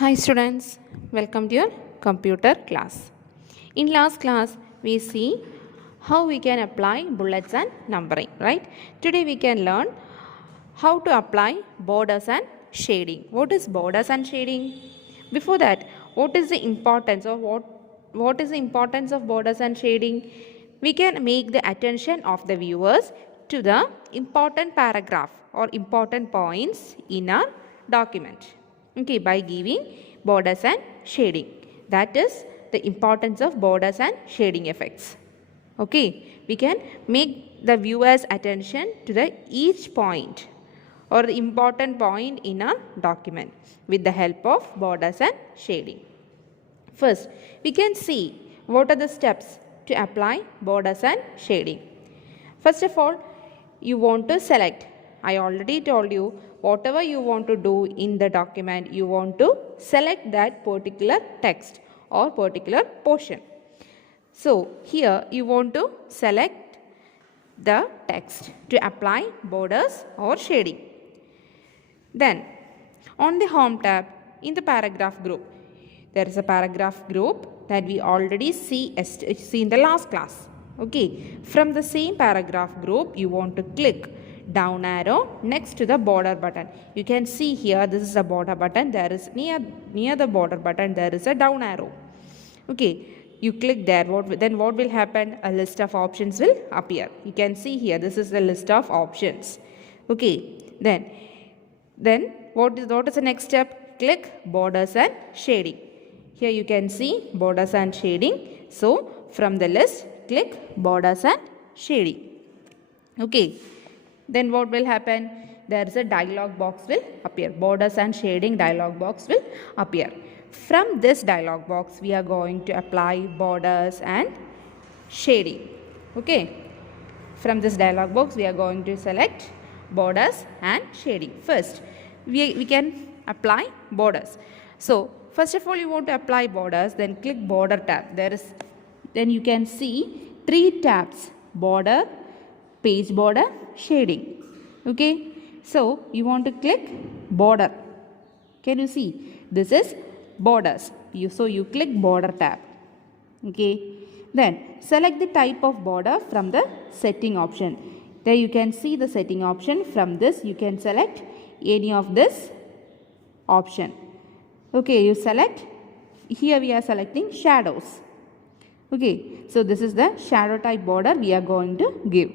Hi students, welcome to your computer class. In last class, we see how we can apply bullets and numbering, right? Today we can learn how to apply borders and shading. What is borders and shading? Before that, what is the importance of what is the importance of borders and shading? We can make the attention of the viewers to the important paragraph or important points in our document. Okay, by giving borders and shading. That is the importance of borders and shading effects. Okay, we can make the viewers attention to the each point or the important point in a document with the help of borders and shading. First, we can see what are the steps to apply borders and shading. First of all, you want to select. I already told you whatever you want to do in the document, you want to select that particular text or particular portion. So, here you want to select the text to apply borders or shading. Then, on the Home tab, in the paragraph group, there is a paragraph group that we already see in the last class. Okay, from the same paragraph group, you want to click down arrow next to the border button. You can see here, this is the border button. There is near the border button, there is a down arrow. Okay, you click there. Then what will happen? A list of options will appear. You can see here, this is the list of options. Okay, then what is the next step? Click borders and shading. Here you can see borders and shading. So from the list, click borders and shading. Okay, then what will happen? There is a dialog box will appear. Borders and shading dialog box will appear. From this dialog box, we are going to apply borders and shading. Okay, from this dialog box, we are going to select borders and shading. First, we can apply borders. So, first of all, you want to apply borders, then click border tab. Then you can see 3 tabs: border, page border, shading. Okay, so you want to click border. Can you see? This is borders. So you click border tab. Okay, then select the type of border from the setting option. There you can see the setting option. From this you can select any of this option. Okay, you select. Here we are selecting shadows. Okay, so this is the shadow type border we are going to give.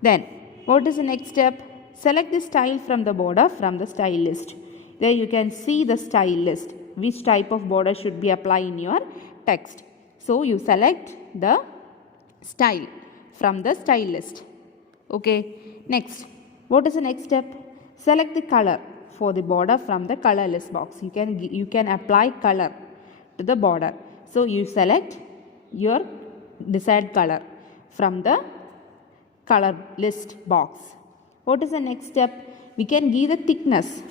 Then what is the next step? Select the style from the border from the style list. There you can see the style list. Which type of border should be applied in your text. So you select the style from the style list. Okay, next. What is the next step? Select the color for the border from the color list box. You can apply color to the border. So you select your desired color from the color list box. What is the next step? We can give the thickness.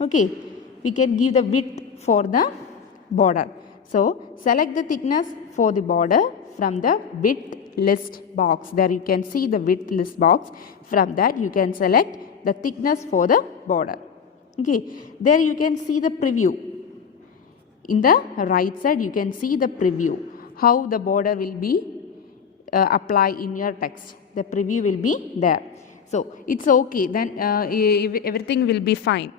Okay, we can give the width for the border. So select the thickness for the border from the width list box. There you can see the width list box. From that you can select the thickness for the border. Okay, there you can see the preview. In the right side you can see the preview. How the border will be applied in your text. The preview will be there. So it's okay. Then everything will be fine.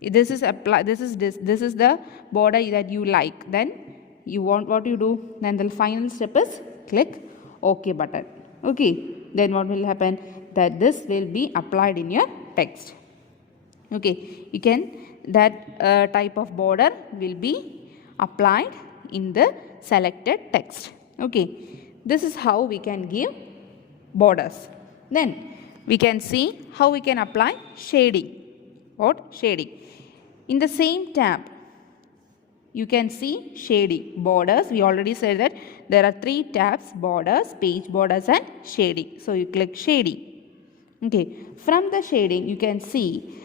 This is the border that you like. Then you want what you do. Then the final step is click OK button. Okay. Then what will happen? That this will be applied in your text. Okay. You can that type of border will be applied in the selected text. Okay. This is how we can give borders. Then we can see how we can apply shading. What? Shading. In the same tab, you can see shading. Borders, we already said that there are 3 tabs: borders, page borders and shading. So you click shading. Okay. From the shading, you can see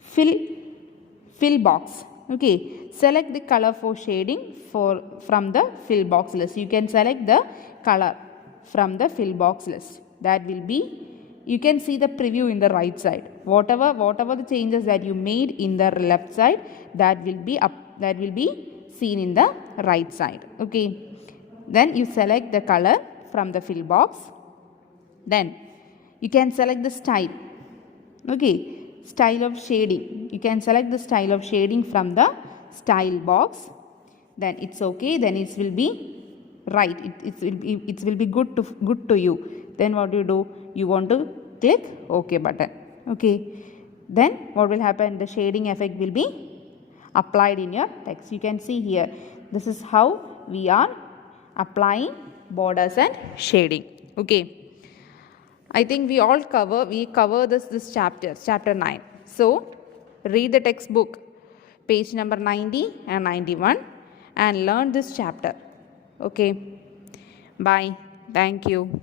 fill box. Okay. Select the color for shading from the fill box list. You can select the color from the fill box list. That will be you can see the preview in the right side. Whatever the changes that you made in the left side, that will be seen in the right side. Okay. Then you select the color from the fill box. Then you can select the style. Okay. Style of shading. You can select the style of shading from the style box. Then it's okay. Then it will be right. It will be good to you. Then what do? You want to click OK button. Okay. Then what will happen? The shading effect will be applied in your text. You can see here. This is how we are applying borders and shading. Okay. I think we cover this chapter 9. So read the textbook, page number 90 and 91, and learn this chapter. Okay. Bye. Thank you.